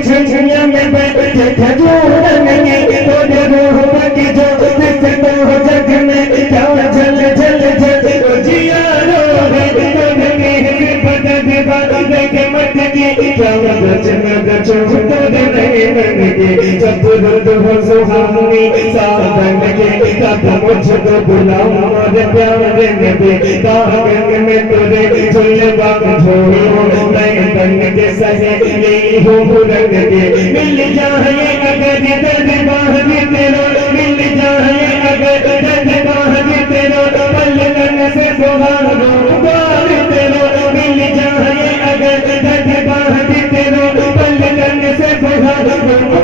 छछिया में बैठे खजूरन के तो रूह की जो दिख तो जग में क्या जल जल जल जिया रो है तो के बदद बात के मत की क्या रचन गचो तो नहीं के जब रुद हो सुहानी साधन के तब मुझको बुलाओ और प्यार नबी दागन में तुरे झुलवा झोलो मैं बन के सहेली हूँ रंग के मिल जाए अगर दरबार तेरा मिल जाए अगर दरबार तेरा पलकन से सुहानो द्वार तेरा मिल जाए अगर दरबार तेरा पलकन से सुहानो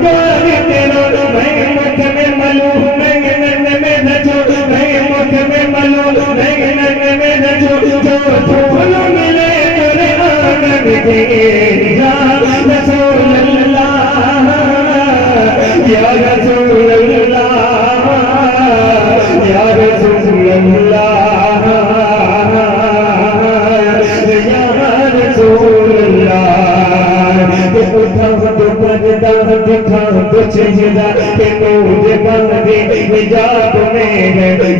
द्वार तेरा मैं मुख में मलू नैनन में रचो मैं मुख में मलू नैनन में रचो जो फूल मिले तेरे आंगन के या रसूल अल्लाह या रसूल अल्लाह या रसूल अल्लाह या रसूल अल्लाह उठा तो पर्दा दिखा तो चेहरा के नूर बांधे हिजाब में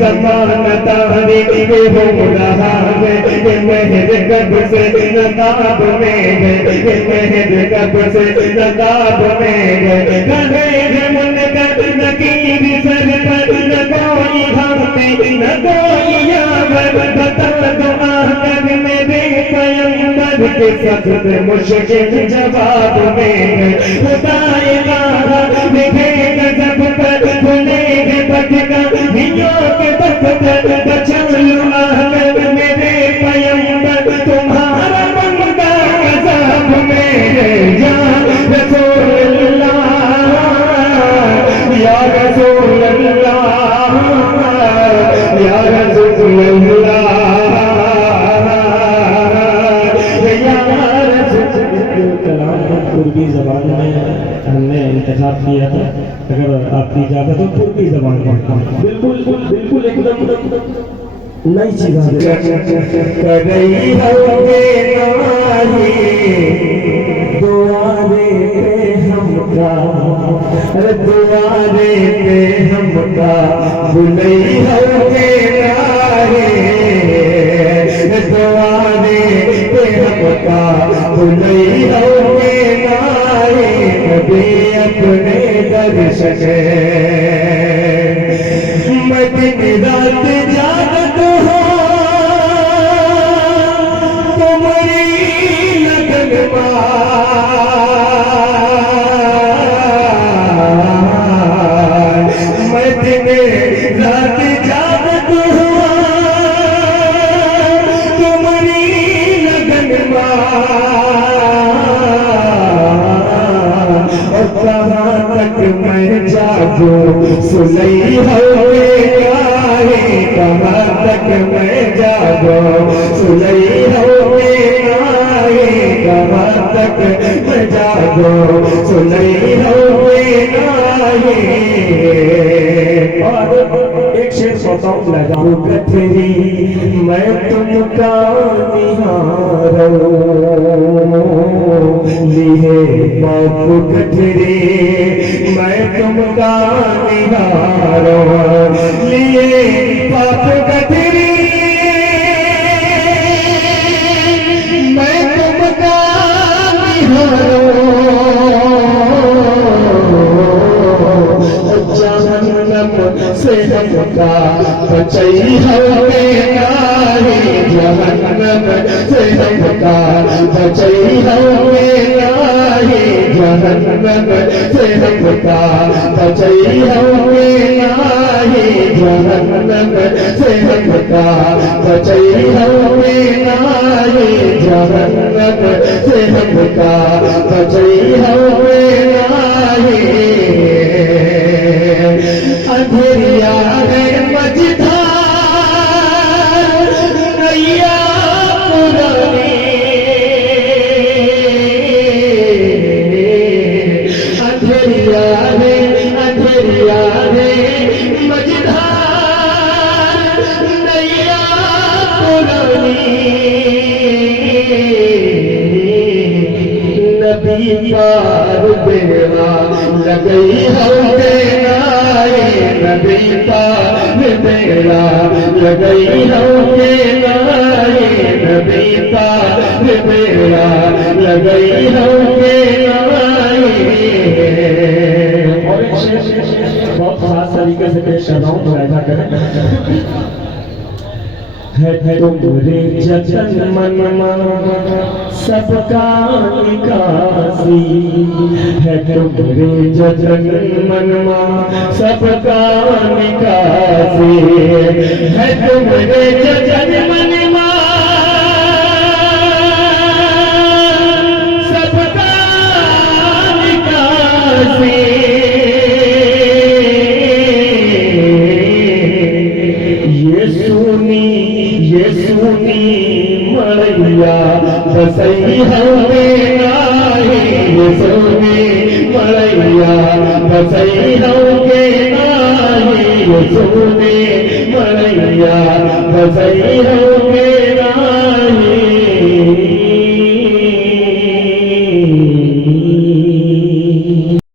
ज़मानत तारी के हो रहा है ये मेहर कब से नकाब में है ये मेहर कब से नकाब में है कहे मन कर नकीर सर पर न कोई हम पे न कोई यावर बता दो आकर मेरे पैगंबर के सख्त मुश्किल जवाब में खुदाए गाहा देखे गजब पर खुलेगे भटका हियों के दफ्तर बचा लो आकर मेरे पैगंबर तुम्हारा बंदा गजब में या रसूल अल्लाह या रसूल अल्लाह या रसूल अल्लाह पूर्वी ज़बान में हमने इंतखाब किया था, अगर आपकी इजाज़त हो पूर्वी ज़बान में बिल्कुल बिल्कुल एकदम नई चीज़ करई होगे नाही दुआरे पे हमका अरे दुआरे पे हमका बुलई होगे नाही दुआरे पे हमका बुलई होगे नाही नबी अपने दर्शन मैं दिन रात जागत हो तुम्हारी लगन मैं दिन रात जागत हो तुम्हारी लगन और कहाँ तक मैं जागो सुनई होए कहाँ तक मैं जागो सुनई होए कहाँ तक मैं जागो सुनई होए और एक शेर बताऊं लगाऊं कथरी मैं तुमका निहारो लिए बाप कथरी मैं तुमका निहारो लिए बाप कथरी मैं तुमका निहारो जहन्नम से हमका बचई होवे नाही जहन्नम से हमका बचई होवे नाही जहन्नम से हमका बचई होवे नाही जहन्नम से हमका बचई होवे नाही जहन्नम से हमका बचई होवे नाही अंधेरिया है मझधार नैया पुरानी अंधेरिया है मझधार नैया पुरानी नबी नदी पार बेड़ा लगई होके नाए नदी पार बेड़ा लगई होके नाए नदी पार बेड़ा लगई होके नाए। और एक शेर बहुत खास तरीके से पेश कर रहा हूँ, तो ऐसा करें। है तुमरे जतन मन सबका निकासी, है तुमरे जतन मन सबका निकासी, है तुमरे जतन मन सबका निकासी। ये सुनी मड़ैया बसई हमें नाई, ये सुनी मड़ैया बसई हमें नाई, ये सुनी मड़ैया बसई हमें